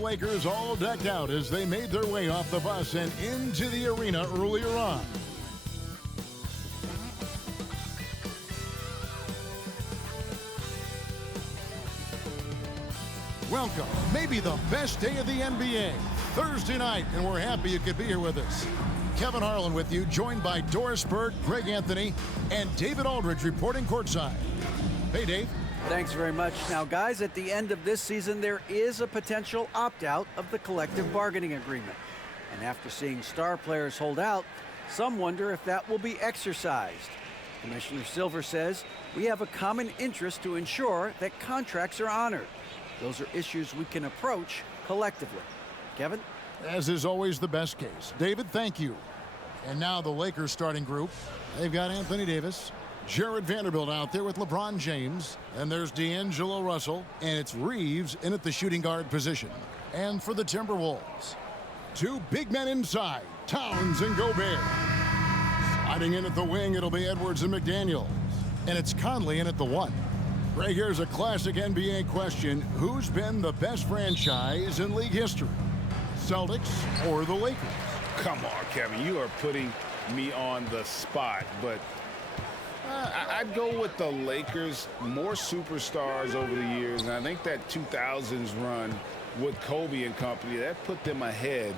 Lakers all decked out as they made their way off the bus and into the arena earlier on. Welcome, maybe the best day of the NBA, Thursday night, and we're happy you could be here with us. Kevin Harlan with you, joined by Doris Burke, Greg Anthony, and David Aldridge reporting courtside. Hey, Dave. Thanks very much. Now, guys, at the end of this season, there is a potential opt-out of the collective bargaining agreement. And after seeing star players hold out, some wonder if that will be exercised. Commissioner Silver says we have a common interest to ensure that contracts are honored. Those are issues we can approach collectively. Kevin? As is always the best case. David, thank you. And now the Lakers starting group. They've got Anthony Davis, Jared Vanderbilt out there with LeBron James. And there's D'Angelo Russell. And it's Reeves in at the shooting guard position. And for the Timberwolves, two big men inside, Towns and Gobert. Sliding in at the wing, it'll be Edwards and McDaniels. And it's Conley in at the one. Right here's a classic NBA question. Who's been the best franchise in league history? Celtics or the Lakers? Come on, Kevin. You are putting me on the spot, but I'd go with the Lakers. More superstars over the years, and I think that 2000s run with Kobe and company, that put them ahead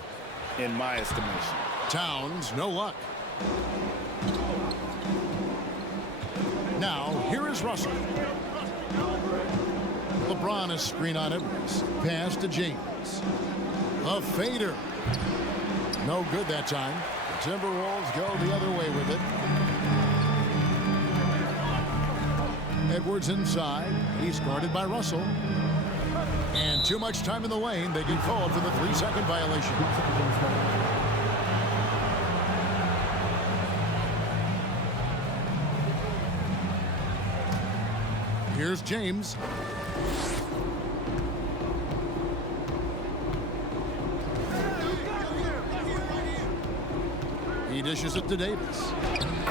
in my estimation. Towns, no luck. Now, here is Russell. LeBron is screen on Edwards. Pass to James. A fader. No good that time. The Timberwolves go the other way with it. Edwards inside. He's guarded by Russell. And too much time in the lane. They get called for the 3-second violation. Here's James. He dishes it to Davis.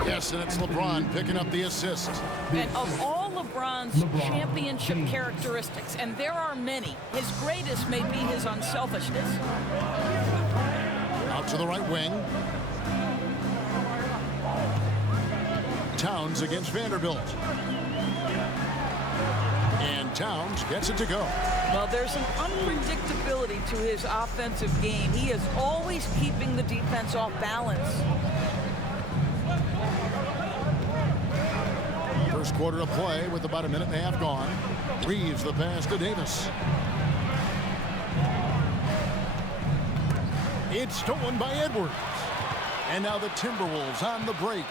Yes, and it's LeBron picking up the assist. And of all LeBron's championship characteristics, and there are many, his greatest may be his unselfishness. Out to the right wing. Towns against Vanderbilt. And Towns gets it to go. Well, there's an unpredictability to his offensive game. He is always keeping the defense off balance. First quarter of play with about a minute and a half gone. Reeves the pass to Davis. It's stolen by Edwards. And now the Timberwolves on the break.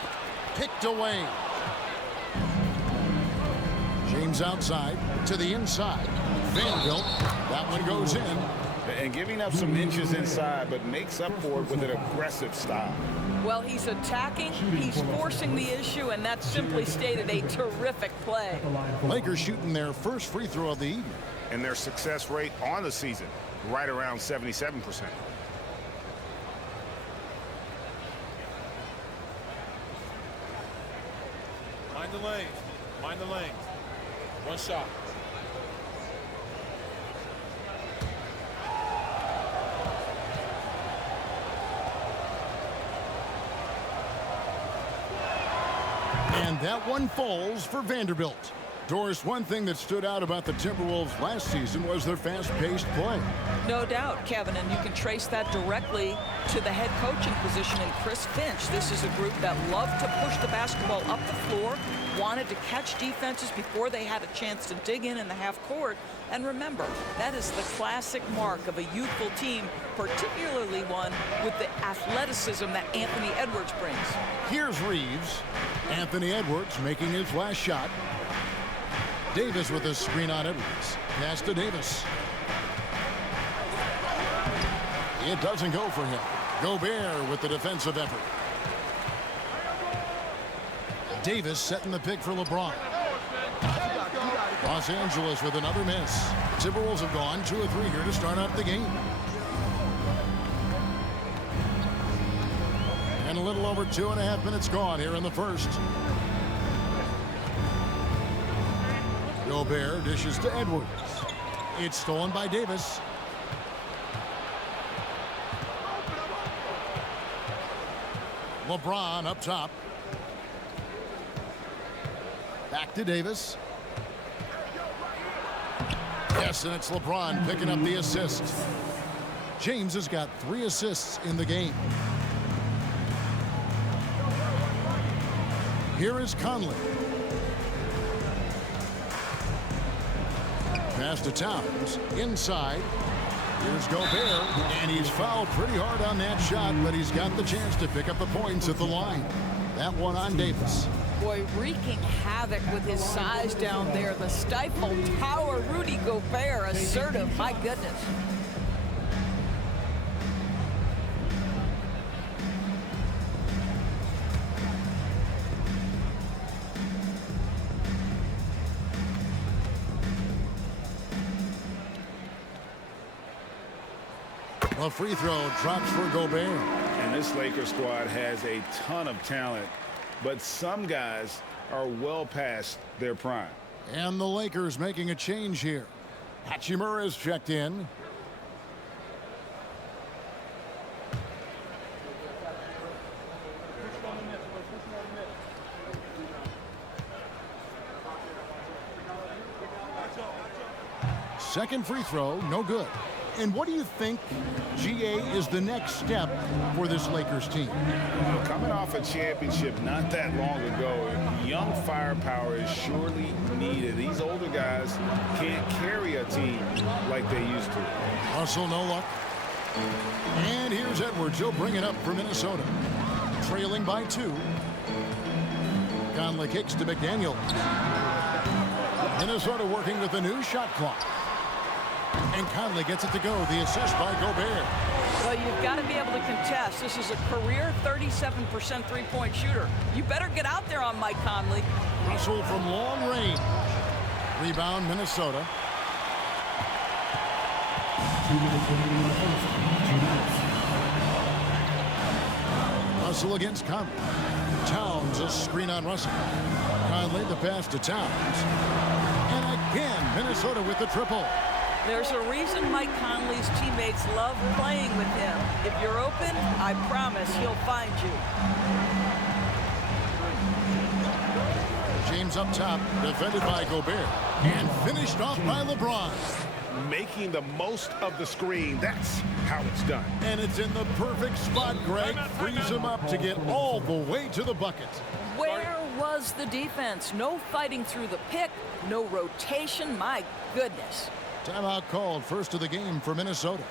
Picked away. James outside to the inside. Vanderbilt. That one goes in. And giving up some inches inside, but makes up for it with an aggressive style. Well, he's attacking, he's forcing the issue, and that's simply stated a terrific play. Lakers shooting their first free throw of the evening. And their success rate on the season, right around 77%. Mind the lanes. Mind the lanes. One shot. And that one falls for Vanderbilt. Doris, one thing that stood out about the Timberwolves last season was their fast-paced play. No doubt, Kevin, and you can trace that directly to the head coaching position in Chris Finch. This is a group that loved to push the basketball up the floor, wanted to catch defenses before they had a chance to dig in the half court. And remember, that is the classic mark of a youthful team, particularly one with the athleticism that Anthony Edwards brings. Here's Reeves. Anthony Edwards making his last shot. Davis with a screen on Edwards. Pass to Davis. It doesn't go for him. Gobert with the defensive effort. Davis setting the pick for LeBron. Los Angeles with another miss. Timberwolves have gone 2 of 3 here to start out the game. And a little over 2.5 minutes gone here in the first. Gobert dishes to Edwards. It's stolen by Davis. LeBron up top. Back to Davis. Yes, and it's LeBron picking up the assist. James has got 3 assists in the game. Here is Conley. Pass to Towns. Inside. Here's Gobert. And he's fouled pretty hard on that shot, but he's got the chance to pick up the points at the line. That one on Davis. Boy, wreaking havoc with his size down there. The stifled tower, Rudy Gobert, assertive. My goodness. A free throw drops for Gobert. And this Lakers squad has a ton of talent, but some guys are well past their prime. And the Lakers making a change here. Hachimura is checked in. Second free throw, no good. And what do you think, GA, is the next step for this Lakers team? Coming off a championship not that long ago, young firepower is surely needed. These older guys can't carry a team like they used to. Russell, no luck. And here's Edwards. He'll bring it up for Minnesota. Trailing by 2. Conley kicks to McDaniel. Minnesota working with a new shot clock. And Conley gets it to go. The assist by Gobert. Well, you've got to be able to contest. This is a career 37% three-point shooter. You better get out there on Mike Conley. Russell from long range. Rebound, Minnesota. Russell against Conley. Towns, a screen on Russell. Conley, the pass to Towns. And again, Minnesota with the triple. There's a reason Mike Conley's teammates love playing with him. If you're open, I promise he'll find you. James up top, defended by Gobert. And finished off by LeBron. Making the most of the screen. That's how it's done. And it's in the perfect spot, Greg. Frees him up to get all the way to the bucket. Where was the defense? No fighting through the pick, no rotation. My goodness. Timeout called, first of the game for Minnesota.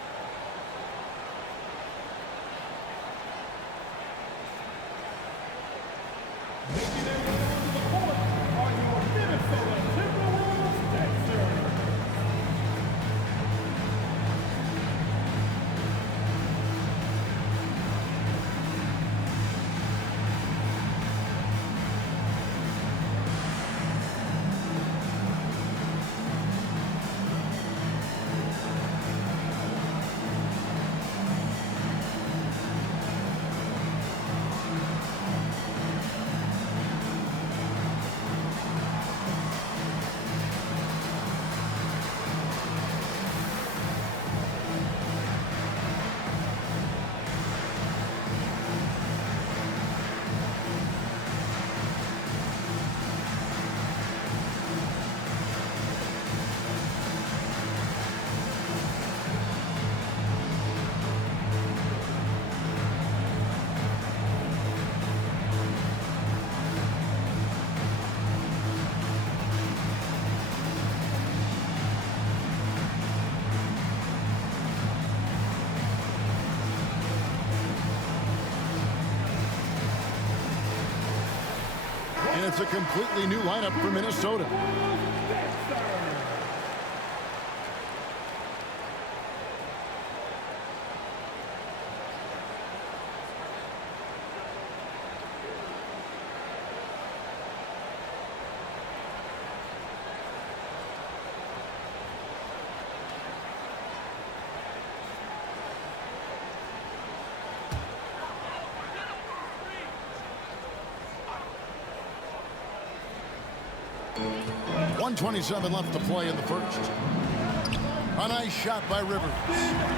And it's a completely new lineup for Minnesota. .127 left to play in the first. A nice shot by Rivers.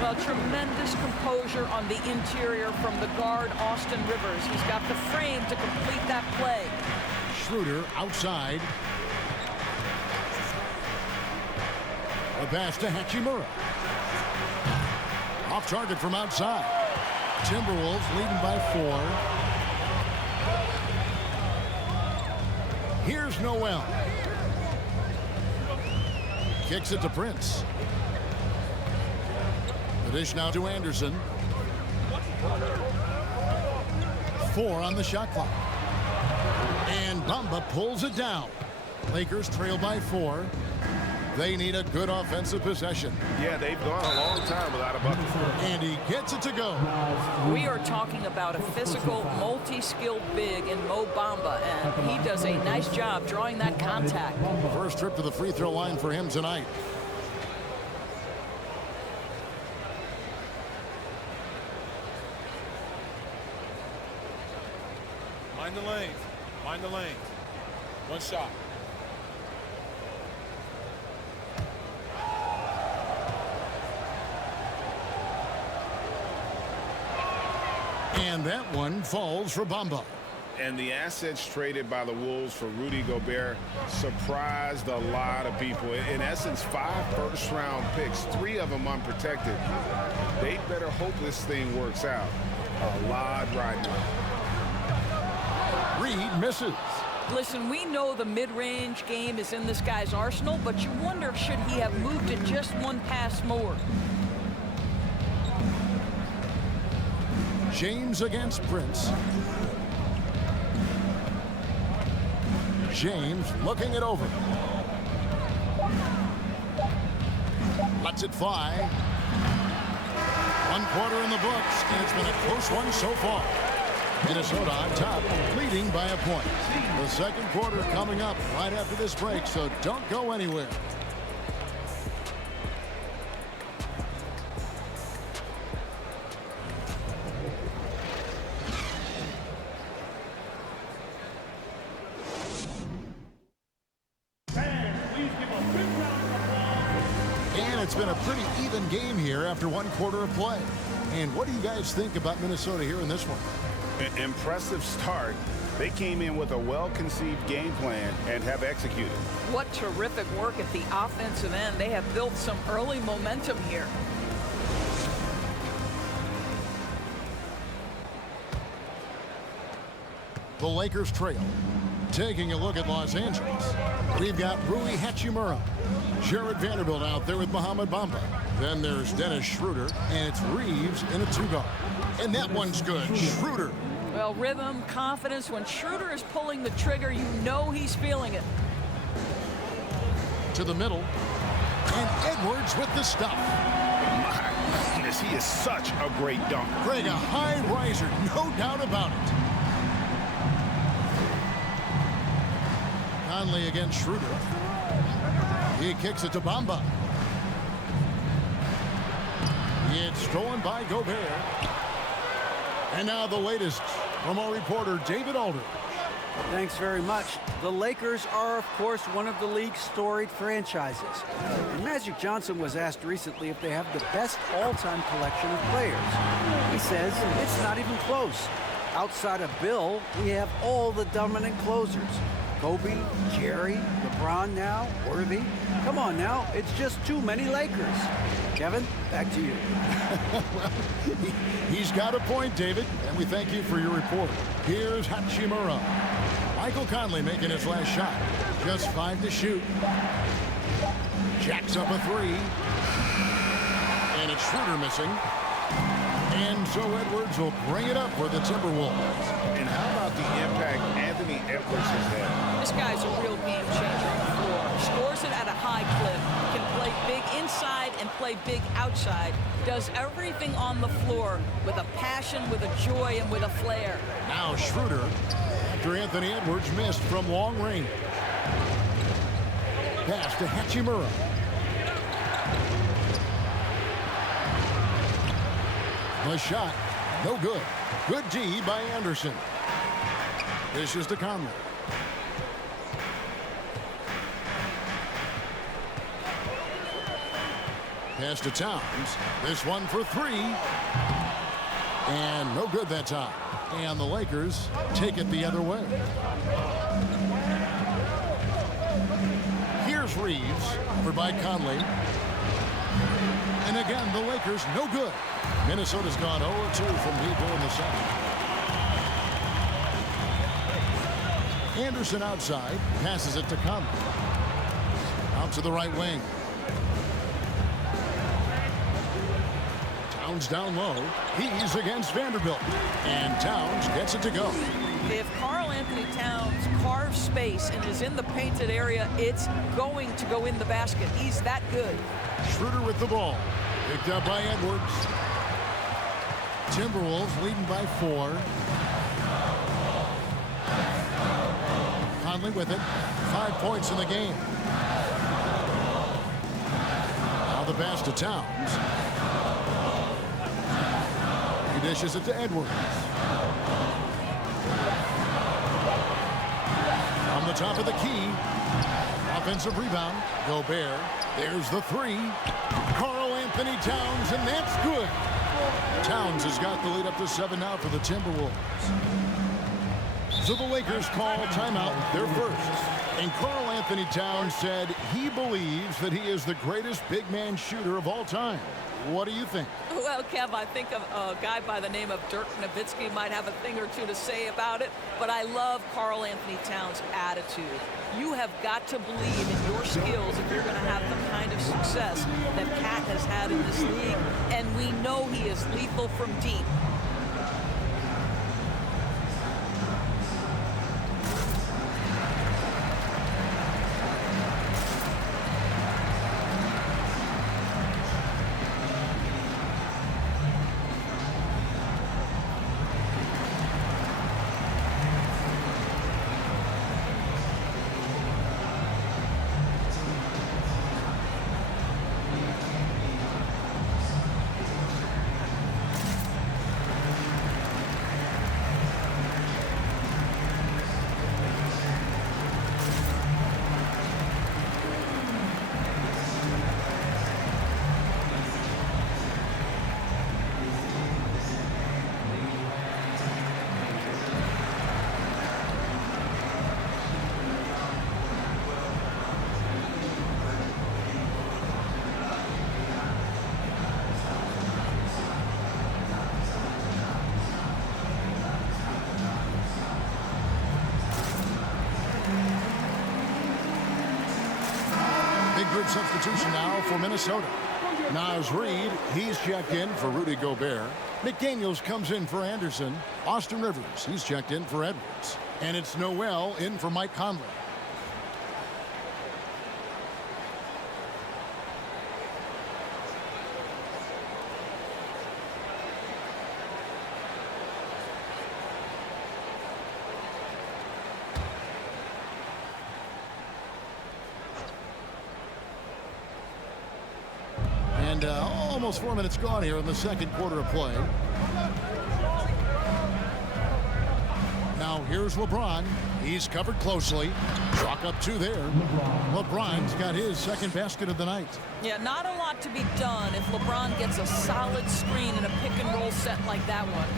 Well, tremendous composure on the interior from the guard, Austin Rivers. He's got the frame to complete that play. Schroeder outside. A pass to Hachimura. Off target from outside. Timberwolves leading by 4. Here's Noel. Kicks it to Prince. The dish now to Anderson. 4 on the shot clock. And Bamba pulls it down. Lakers trail by 4. They need a good offensive possession. Yeah, they've gone a long time without a bucket. And he gets it to go. We are talking about a physical, multi-skilled big in Mo Bamba, and he does a nice job drawing that contact. First trip to the free throw line for him tonight. Mind the lanes. Mind the lanes. One shot. And that one falls for Bamba. And the assets traded by the Wolves for Rudy Gobert surprised a lot of people. In essence, 5 first-round picks, 3 of them unprotected. They better hope this thing works out. A lot right now. Reed misses. Listen, we know the mid-range game is in this guy's arsenal, but you wonder, should he have moved it just one pass more? James against Prince. James looking it over. Lets it fly. 1 quarter in the books, and it's been a close one so far. Minnesota on top, leading by a point. The second quarter coming up right after this break, so don't go anywhere. It's been a pretty even game here after 1 quarter of play. And what do you guys think about Minnesota here in this one? An impressive start. They came in with a well-conceived game plan and have executed. What terrific work at the offensive end. They have built some early momentum here. The Lakers trail. Taking a look at Los Angeles, we've got Rui Hachimura. Jared Vanderbilt out there with Mohamed Bamba. Then there's Dennis Schroeder, and it's Reeves in a 2-guard. And that one's good. Schroeder. Well, rhythm, confidence. When Schroeder is pulling the trigger, you know he's feeling it. To the middle. And Edwards with the stop. My goodness, he is such a great dunker. Greg, a high riser, no doubt about it. Conley against Schroeder. He kicks it to Bamba. It's stolen by Gobert. And now the latest from our reporter, David Aldridge. Thanks very much. The Lakers are, of course, one of the league's storied franchises. And Magic Johnson was asked recently if they have the best all-time collection of players. He says it's not even close. Outside of Bill, we have all the dominant closers. Kobe, Jerry, LeBron now, Worthy. Come on now, it's just too many Lakers. Kevin, back to you. Well, he's got a point, David, and we thank you for your report. Here's Hachimura. Michael Conley making his last shot. Just 5 to shoot. Jacks up a 3. And it's Schroeder missing. And so Edwards will bring it up for the Timberwolves. And how about the impact Anthony Edwards has had? This guy's a real game changer on the floor. Scores it at a high clip. Can play big inside and play big outside. Does everything on the floor with a passion, with a joy, and with a flair. Now Schroeder, after Anthony Edwards missed from long range. Pass to Hachimura. The shot, no good. Good D by Anderson. This is to Conley. Pass to Towns. This one for three. And no good that time. And the Lakers take it the other way. Here's Reeves, over by Conley. And again, the Lakers, no good. Minnesota's gone 0-2 from deep in the second. Anderson outside, passes it to Conley. Out to the right wing. Towns down low. He's against Vanderbilt. And Towns gets it to go. If Karl-Anthony Towns carves space and is in the painted area, it's going to go in the basket. He's that good. Schroeder with the ball. Picked up by Edwards. Timberwolves leading by 4. Conley with it. 5 points in the game. Now the pass to Towns. He dishes it to Edwards. From the top of the key. Offensive rebound. Gobert. There's the three. Karl-Anthony Towns, and that's good. Towns has got the lead up to 7 now for the Timberwolves. So the Lakers call timeout, their first. And Karl-Anthony Towns said he believes that he is the greatest big man shooter of all time. What do you think? Well, Kev, I think a guy by the name of Dirk Nowitzki might have a thing or two to say about it, but I love Karl-Anthony Towns' attitude. You have got to believe in your skills if you're going to have the kind of success that Cat has had in this league, and we know he is lethal from deep. Group substitution now for Minnesota. Naz Reid, he's checked in for Rudy Gobert. McDaniels comes in for Anderson. Austin Rivers, he's checked in for Edwards. And it's Noel in for Mike Conley. And almost 4 minutes gone here in the second quarter of play. Now here's LeBron. He's covered closely. Chalk up 2 there. LeBron's got his second basket of the night. Yeah, not a lot to be done if LeBron gets a solid screen in a pick-and-roll set like that one.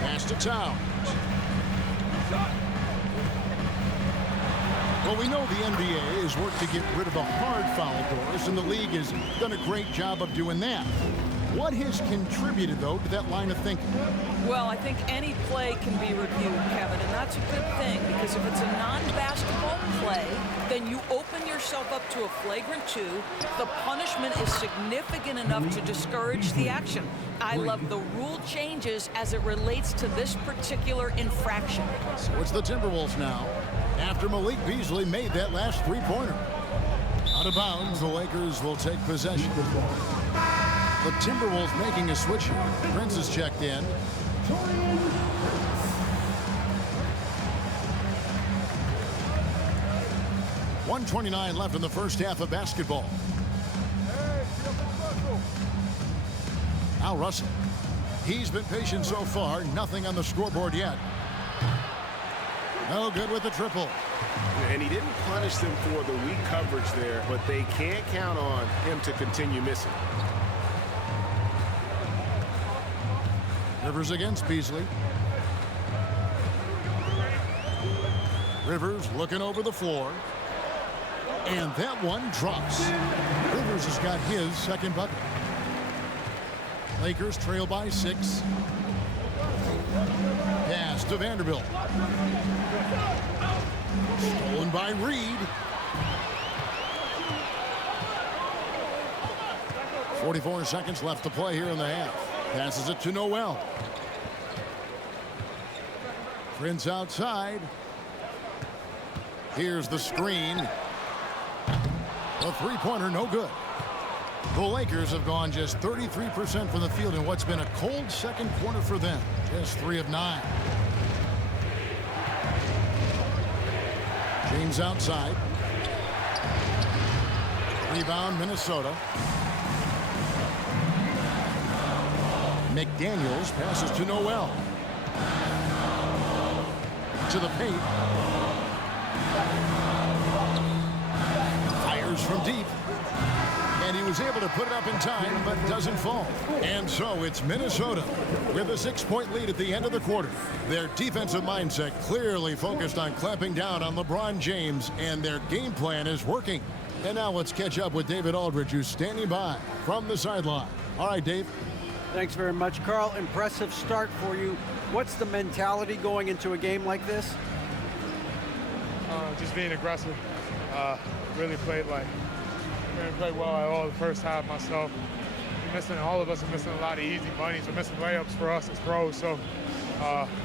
Pass to Towns. Well, we know the NBA has worked to get rid of the hard foul doors, and the league has done a great job of doing that. What has contributed, though, to that line of thinking? Well, I think any play can be reviewed, Kevin, and that's a good thing, because if it's a non-basketball play, then you open yourself up to a flagrant 2. The punishment is significant enough to discourage the action. I love the rule changes as it relates to this particular infraction. So it's the Timberwolves now, after Malik Beasley made that last three-pointer. Out of bounds, the Lakers will take possession. The Timberwolves making a switch here. Prince is checked in. .129 left in the first half of basketball. Al Russell. He's been patient so far. Nothing on the scoreboard yet. No good with the triple. And he didn't punish them for the weak coverage there, but they can't count on him to continue missing. Rivers against Beasley. Rivers looking over the floor. And that one drops. Rivers has got his second bucket. Lakers trail by 6. Pass to Vanderbilt. Stolen by Reed. 44 seconds left to play here in the half. Passes it to Noel. Prince outside. Here's the screen. The three-pointer, no good. The Lakers have gone just 33% from the field in what's been a cold second quarter for them. Just 3 of 9. James outside. Rebound, Minnesota. McDaniels passes to Noel. To the paint. Fires from deep. And he was able to put it up in time, but doesn't fall. And so it's Minnesota with a 6-point lead at the end of the quarter. Their defensive mindset clearly focused on clamping down on LeBron James, and their game plan is working. And now let's catch up with David Aldridge, who's standing by from the sideline. All right, Dave. Thanks very much, Carl. Impressive start for you. What's the mentality going into a game like this? Just being aggressive. Really played well at all the first half myself. All of us are missing a lot of easy bunnies. We're missing layups for us as pros. So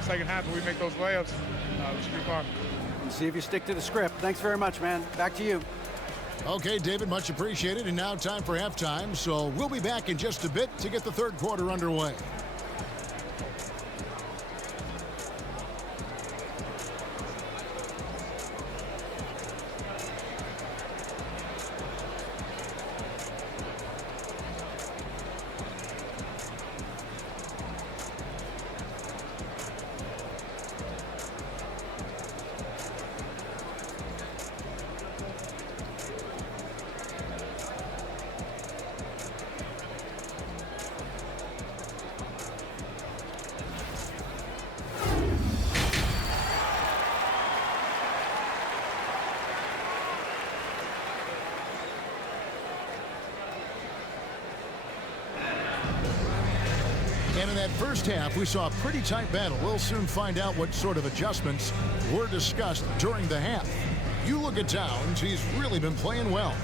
second half, if we make those layups, we should be fine. And see if you stick to the script. Thanks very much, man. Back to you. Okay, David, much appreciated. And now time for halftime. So we'll be back in just a bit to get the third quarter underway. And in that first half, we saw a pretty tight battle. We'll soon find out what sort of adjustments were discussed during the half. You look at Towns, he's really been playing well.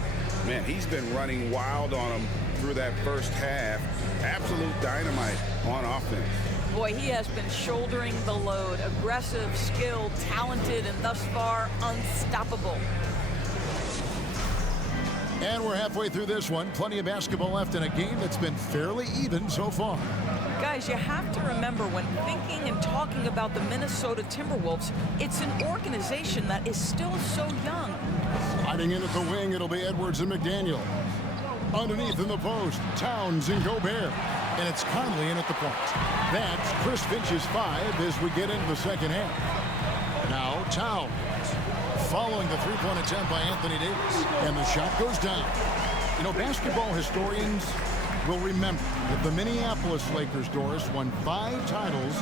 Man, he's been running wild on him through that first half. Absolute dynamite on offense. Boy, he has been shouldering the load. Aggressive, skilled, talented, and thus far unstoppable. And we're halfway through this one. Plenty of basketball left in a game that's been fairly even so far. Guys, you have to remember when thinking and talking about the Minnesota Timberwolves, it's an organization that is still so young. Sliding in at the wing, it'll be Edwards and McDaniel. Underneath in the post, Towns and Gobert. And it's Conley in at the point. That's Chris Finch's 5 as we get into the second half. Now Towns. Following the three-point attempt by Anthony Davis. And the shot goes down. You know, basketball historians will remember that the Minneapolis Lakers, Doris, won 5 titles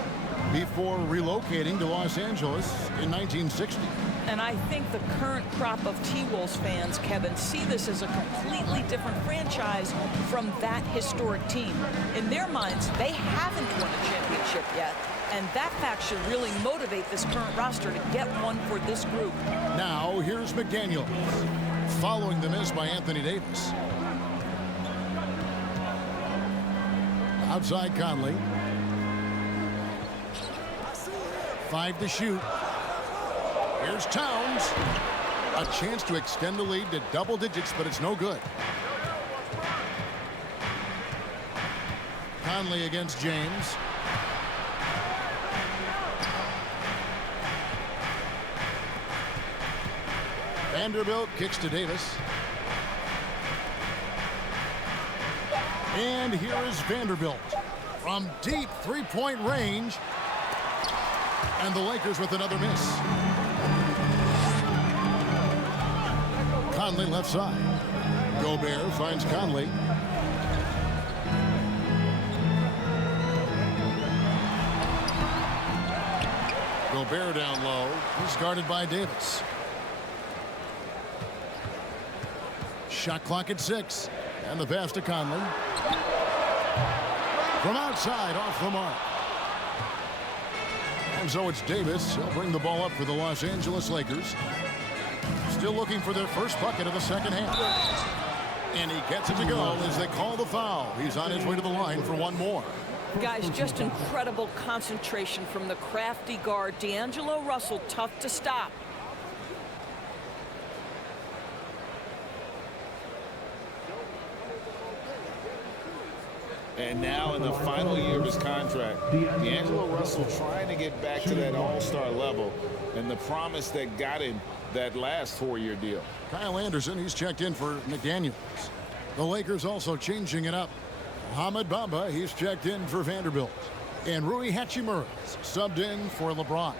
before relocating to Los Angeles in 1960. And I think the current crop of T-Wolves fans, Kevin, see this as a completely different franchise from that historic team. In their minds, they haven't won a championship yet. And that fact should really motivate this current roster to get one for this group. Now, here's McDaniel. Following the miss by Anthony Davis. Outside Conley. 5 to shoot. Here's Towns. A chance to extend the lead to double digits, but it's no good. Conley against James. Vanderbilt kicks to Davis. And here is Vanderbilt from deep three-point range. And the Lakers with another miss. Conley left side. Gobert finds Conley. Gobert down low. He's guarded by Davis. Shot clock at 6. And the pass to Conley. From outside, off the mark. And so it's Davis. He'll bring the ball up for the Los Angeles Lakers. Still looking for their first bucket of the second half. And he gets it to go as they call the foul. He's on his way to the line for one more. Guys, just incredible concentration from the crafty guard. D'Angelo Russell, tough to stop. And now in the final year of his contract, D'Angelo Russell trying to get back to that all-star level and the promise that got him that last 4-year deal. Kyle Anderson, he's checked in for McDaniels. The Lakers also changing it up. Mohamed Bamba, he's checked in for Vanderbilt. And Rui Hachimura's subbed in for LeBron.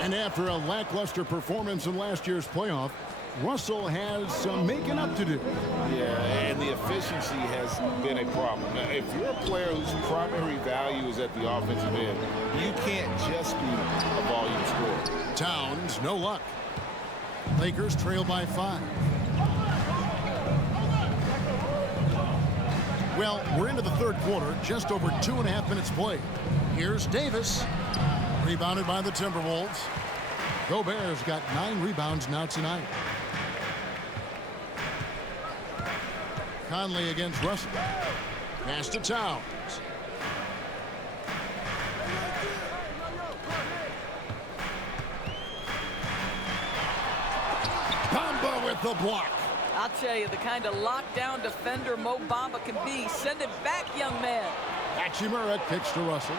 And after a lackluster performance in last year's playoff, Russell has some making up to do. Yeah, and the efficiency has been a problem. Now, if you're a player whose primary value is at the offensive end, you can't just be a volume scorer. Towns, no luck. Lakers trail by 5. Well, we're into the third quarter, just over 2.5 minutes played. Here's Davis. Rebounded by the Timberwolves. Gobert's got 9 rebounds now tonight. Conley against Russell. Pass to Towns. Bamba with the block. I'll tell you, the kind of lockdown defender Mo Bamba can be. Send it back, young man. Hachimura kicks to Russell.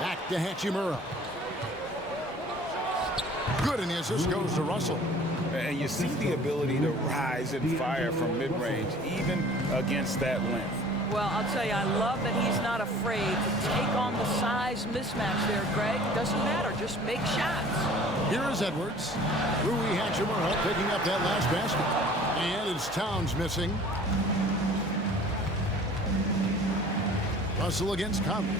Back to Hachimura. Good, and the assist goes to Russell. And you see the ability to rise and fire from mid-range, even against that length. Well, I'll tell you, I love that he's not afraid to take on the size mismatch there, Greg. Doesn't matter, just make shots. Here is Edwards. Rui Hachimura picking up that last basket. And it's Towns missing. Russell against Conley.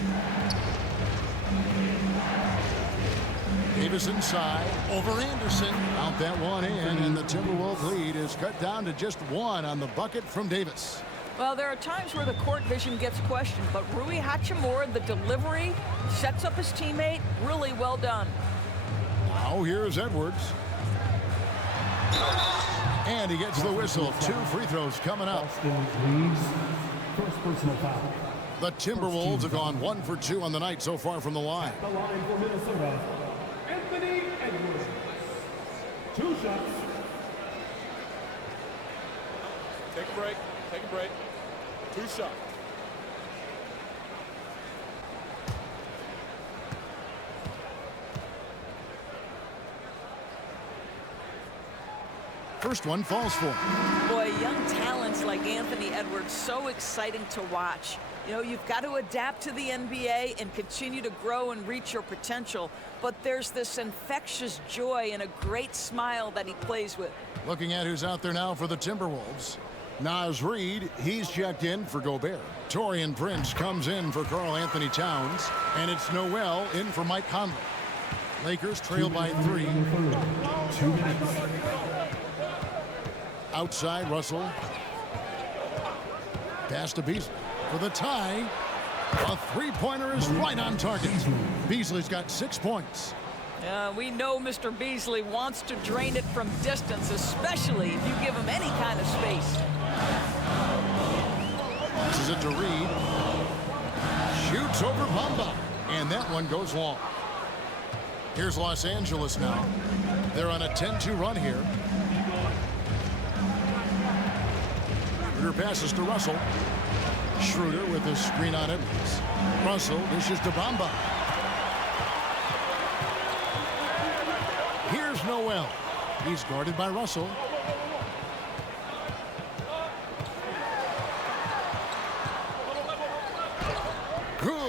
Davis inside, over Anderson. Out that one in, and the Timberwolves lead is cut down to just 1 on the bucket from Davis. Well, there are times where the court vision gets questioned, but Rui Hachimura, the delivery, sets up his teammate. Really well done. Now here's Edwards. And he gets the whistle. 2 free throws coming up. First personal foul. The Timberwolves have gone 1 for 2 on the night so far from the line. The line for Minnesota, Anthony Edwards. 2 shots. Take a break. Take a break. 2 shots. First one falls for him. Boy, young talents like Anthony Edwards, so exciting to watch. You know, you've got to adapt to the NBA and continue to grow and reach your potential. But there's this infectious joy and a great smile that he plays with. Looking at who's out there now for the Timberwolves. Naz Reid, he's checked in for Gobert. Taurean Prince comes in for Karl Anthony Towns. And it's Noel in for Mike Conley. Lakers trail by 3. 2 minutes. Outside, Russell. Pass to Beasley for the tie. A 3-pointer is right on target. Beasley's got 6 points. We know Mr. Beasley wants to drain it from distance, especially if you give him any kind of space. This is it to Reid. Shoots over Bamba. And that one goes long. Here's Los Angeles now. They're on a 10-2 run here. Schroeder passes to Russell. Schroeder with his screen on Edwards. Russell dishes to Bamba. Here's Noel. He's guarded by Russell.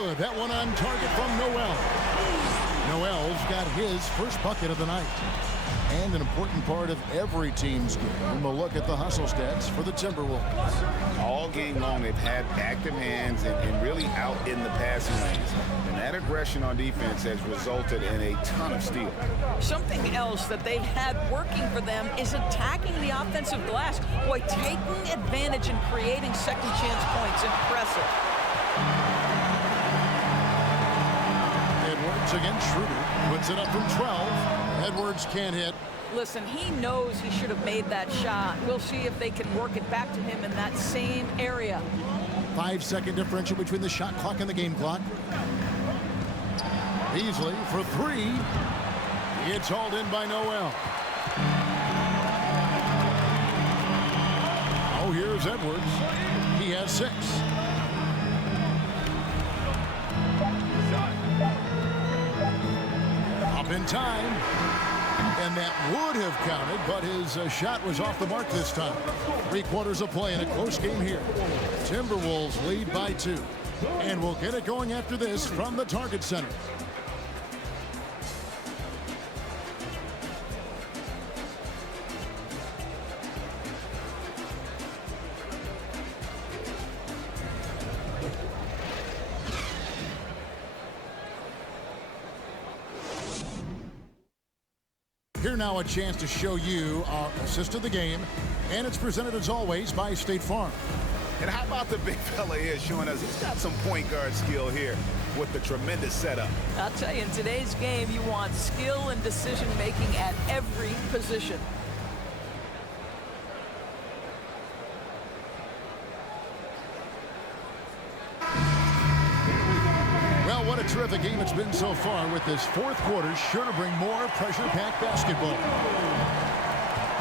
good. That one on target from Noel. Noel's got his first bucket of the night. And an important part of every team's game. And we'll look at the hustle stats for the Timberwolves. All game long, they've had active hands and really out in the passing lanes. And that aggression on defense has resulted in a ton of steals. Something else that they've had working for them is attacking the offensive glass. Boy, taking advantage and creating second chance points. Impressive. Edwards against Schroeder. Puts it up from 12. Edwards can't hit. Listen, he knows he should have made that shot. We'll see if they can work it back to him in that same area. 5-second differential between the shot clock and the game clock. Beasley for three. It's hauled in by Noel. Oh, here's Edwards. He has 6. Up in time. And that would have counted, but his shot was off the mark this time. 3 quarters of play in a close game here. Timberwolves lead by 2. And we'll get it going after this from the Target Center. Here now a chance to show you our assist of the game, and it's presented as always by State Farm. And how about the big fella here showing us he's got some point guard skill here with the tremendous setup. I'll tell you, in today's game, you want skill and decision making at every position. What a terrific game it's been so far, with this fourth quarter sure to bring more pressure-packed basketball.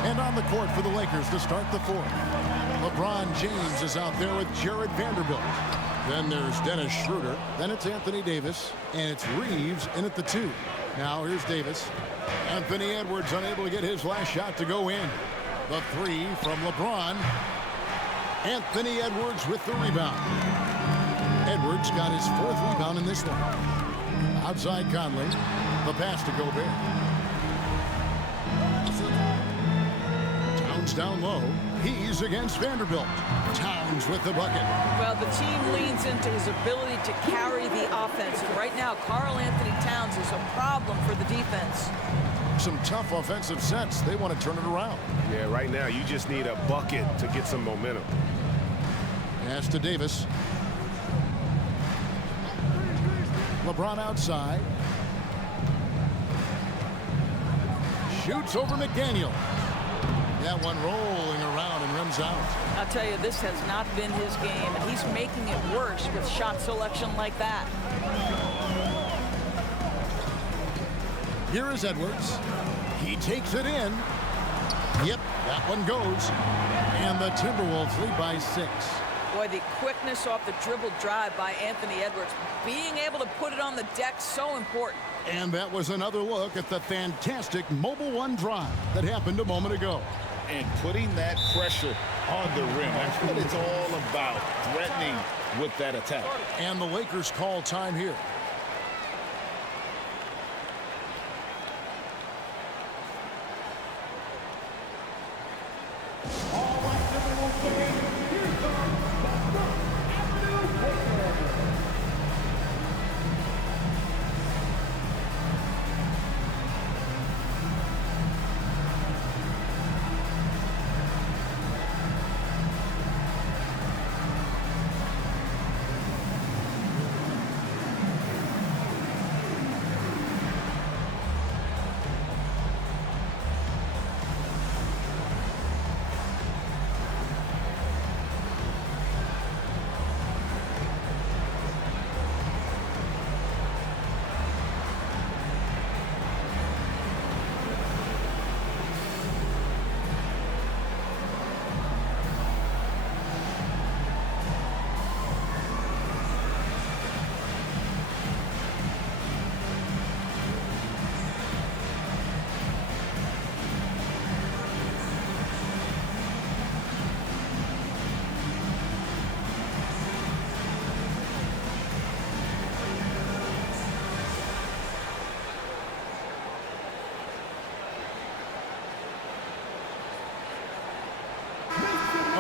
And on the court for the Lakers to start the fourth. LeBron James is out there with Jared Vanderbilt. Then there's Dennis Schroeder. Then it's Anthony Davis. And it's Reeves in at the 2. Now here's Davis. Anthony Edwards unable to get his last shot to go in. The 3 from LeBron. Anthony Edwards with the rebound. Edwards got his 4th rebound in this one. Outside Conley. The pass to Gobert. Towns down low. He's against Vanderbilt. Towns with the bucket. Well, the team leans into his ability to carry the offense. And right now, Karl Anthony Towns is a problem for the defense. Some tough offensive sets. They want to turn it around. Yeah, right now, you just need a bucket to get some momentum. Pass to Davis. LeBron outside. Shoots over McDaniel. That one rolling around and rims out. I'll tell you, this has not been his game, and he's making it worse with shot selection like that. Here is Edwards. He takes it in. Yep, that one goes. And the Timberwolves lead by 6. Boy, the quickness off the dribble drive by Anthony Edwards. Being able to put it on the deck, so important. And that was another look at the fantastic Mobile One drive that happened a moment ago. And putting that pressure on the rim. That's what it's all about, threatening with that attack. And the Lakers call time here.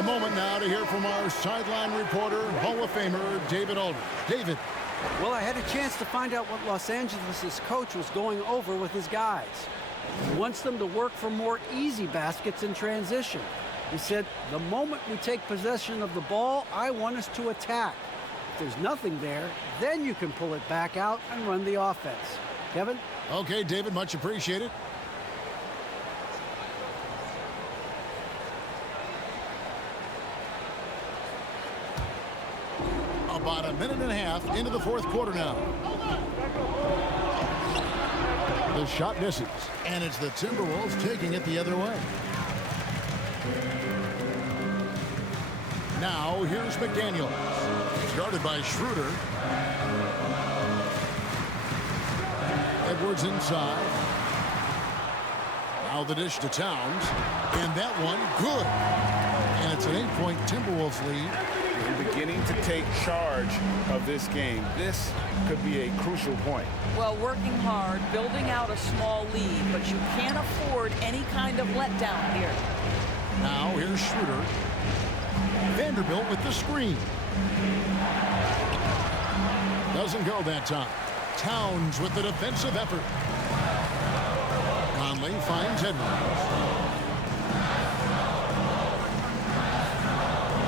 moment now to hear from our sideline reporter, Hall of Famer David Aldridge. David. Well, I had a chance to find out what Los Angeles' coach was going over with his guys. He wants them to work for more easy baskets in transition. He said, the moment we take possession of the ball, I want us to attack. If there's nothing there, then you can pull it back out and run the offense. Kevin? Okay, David, much appreciated. About a minute and a half into the fourth quarter now. The shot misses, and it's the Timberwolves taking it the other way. Now, here's McDaniel. Started by Schroeder. Edwards inside. Now the dish to Towns. And that one, good. And it's an 8-point Timberwolves lead. And beginning to take charge of this game. This could be a crucial point. Well, working hard, building out a small lead, but you can't afford any kind of letdown here. Now here's Schroeder. Vanderbilt with the screen. Doesn't go that time. Towns with the defensive effort. Conley finds Edwards.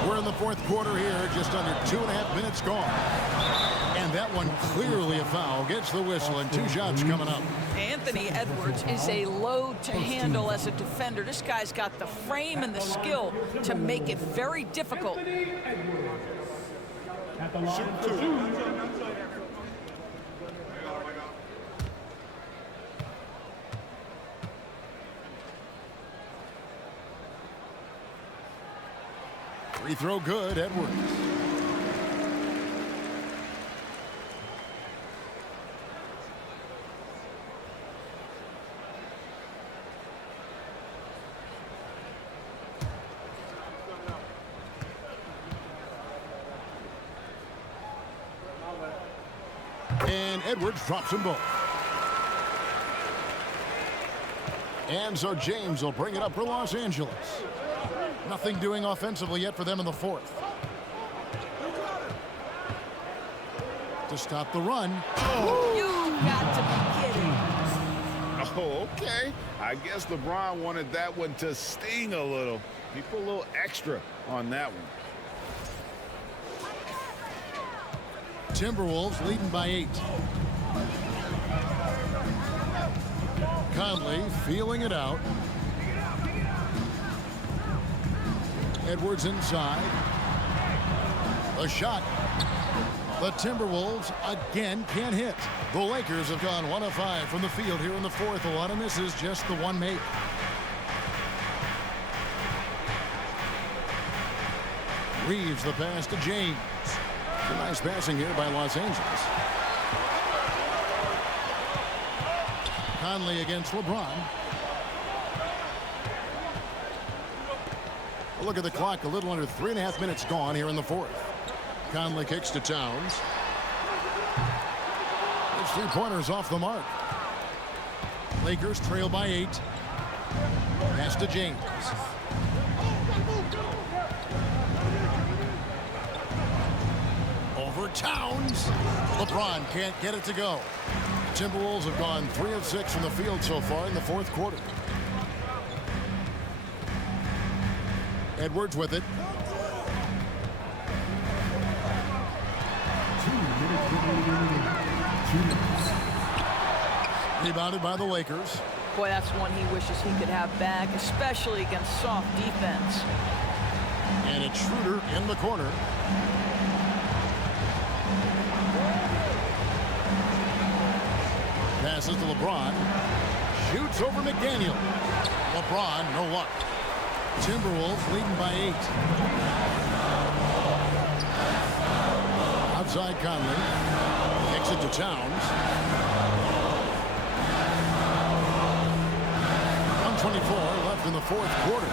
We're in the fourth quarter here, just under 2.5 minutes gone. And that one clearly a foul. Gets the whistle, and 2 shots coming up. Anthony Edwards is a load to handle as a defender. This guy's got the frame and the skill to make it very difficult. Shoot 2. Free throw good, Edwards. And Edwards drops them both. And so James will bring it up for Los Angeles. Nothing doing offensively yet for them in the fourth. To stop the run. Oh. You've got to be kidding. Oh, okay. I guess LeBron wanted that one to sting a little. He put a little extra on that one. Timberwolves leading by 8. Conley feeling it out. Edwards inside. A shot. The Timberwolves again can't hit. The Lakers have gone 1 of 5 from the field here in the fourth. A lot of misses, just the one made. Reeves the pass to James. A nice passing here by Los Angeles. Conley against LeBron. A look at the clock, a little under 3.5 minutes gone here in the fourth. Conley kicks to Towns. His 3-pointers off the mark. Lakers trail by 8. Pass to James. Over Towns. LeBron can't get it to go. Timberwolves have gone 3 of 6 from the field so far in the fourth quarter. Edwards with it. Rebounded by the Lakers. Boy, that's one he wishes he could have back, especially against soft defense. And it's Schroeder in the corner. Passes to LeBron. Shoots over McDaniel. LeBron, no luck. Timberwolves leading by 8. Outside Conley. Kicks it to Towns. 1:24 left in the fourth quarter.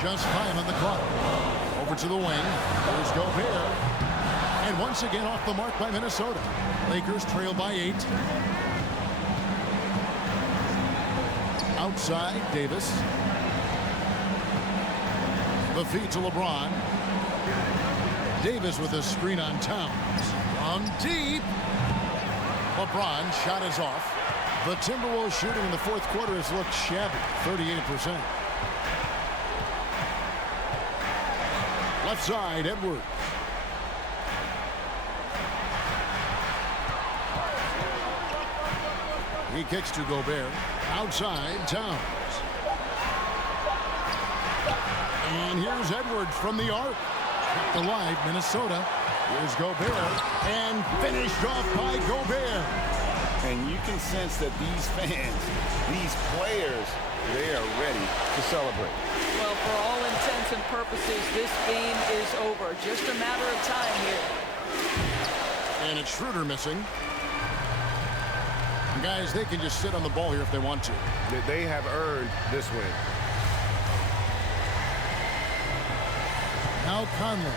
Just 5 on the clock. Over to the wing. There's Gobert. And once again off the mark by Minnesota. Lakers trail by 8. Outside, Davis. The feed to LeBron. Davis with a screen on Towns. From deep. LeBron shot is off. The Timberwolves shooting in the fourth quarter has looked shabby, 38%. Left side, Edwards. He kicks to Gobert. Outside, Towns. And here's Edwards from the arc. Kept alive, Minnesota. Here's Gobert. And finished off by Gobert. And you can sense that these fans, these players, they are ready to celebrate. Well, for all intents and purposes, this game is over. Just a matter of time here. And it's Schroeder missing. Guys, they can just sit on the ball here if they want to. They have earned this win. Now Conley.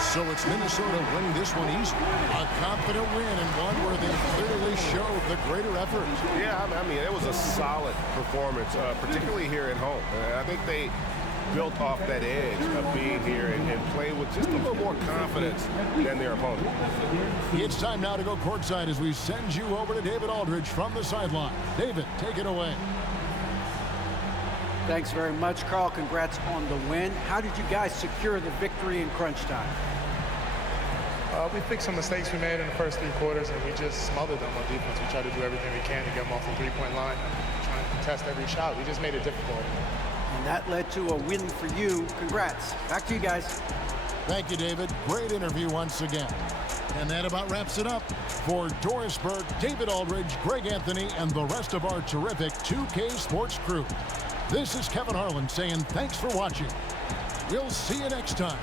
So it's Minnesota winning this one easily. A confident win and one where they clearly showed the greater effort. Yeah, I mean, it was a solid performance, particularly here at home. I think they built off that edge of being here and played with just a little more confidence than their opponent. It's time now to go courtside as we send you over to David Aldridge from the sideline. David, take it away. Thanks very much, Carl. Congrats on the win. How did you guys secure the victory in crunch time? We fixed some mistakes we made in the first 3 quarters, and we just smothered them on defense. We tried to do everything we can to get them off the three-point line, trying to contest every shot. We just made it difficult. And that led to a win for you. Congrats. Back to you guys. Thank you, David. Great interview once again. And that about wraps it up. For Doris Burke, David Aldridge, Greg Anthony, and the rest of our terrific 2K Sports crew. This is Kevin Harlan saying thanks for watching. We'll see you next time.